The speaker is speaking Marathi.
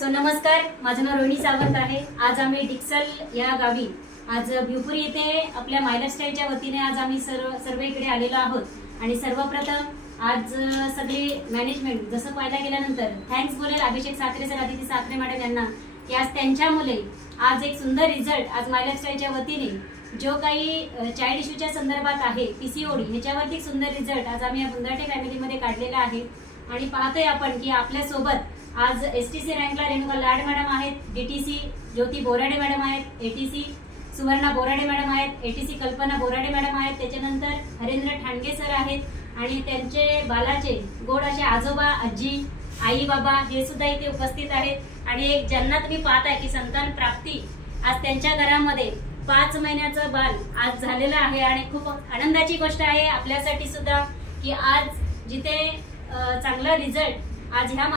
नमस्कार, माझं नाव रोहिणी सावंत आहे। आज आम्ही डिक्सल या गावी आज भिवपुरी येथे आपल्या माय लाईफस्टाईलच्या वतीने आज आम्ही सर्व इकडे आलेलो आहोत। आणि सर्वप्रथम आज सगळे मॅनेजमेंट जसं पाहायला गेल्यानंतर थँक्स बोलेल अभिषेक साखरे सर, आदिती साखरे मॅडम यांना की आज त्यांच्यामुळे आज एक सुंदर रिझल्ट आज माय लाईफस्टाईलच्या वतीने जो काही चाइल्ड इश्यूच्या संदर्भात आहे पीसीओडी ह्याच्यावरती सुंदर रिझल्ट आज आम्ही या बुंदाटे फॅमिलीमध्ये काढलेला आहे। आणि पाहतोय आपण की आपल्या सोबत आज एसटीसी रँकला रेणुका लाड मॅडम आहेत, डीटीसी ज्योती बोराडे मॅडम आहेत, एटीसी सुवर्णा बोराडे मॅडम आहेत, एटीसी कल्पना बोराडे मॅडम आहेत, त्याच्यानंतर हरेंद्र ठाणगे सर आहेत आणि त्यांचे बालाचे गोड असे आजोबा आजी आई बाबा हे सुद्धा इथे उपस्थित आहेत। आणि एक ज्यांना तुम्ही पाहताय की संतान प्राप्ती आज त्यांच्या घरामध्ये 5 महिन्याचं बाल आज झालेलं आहे। आणि खूप आनंदाची गोष्ट आहे आपल्यासाठी सुद्धा की आज जिथे चांगला रिझल्ट आज ह्या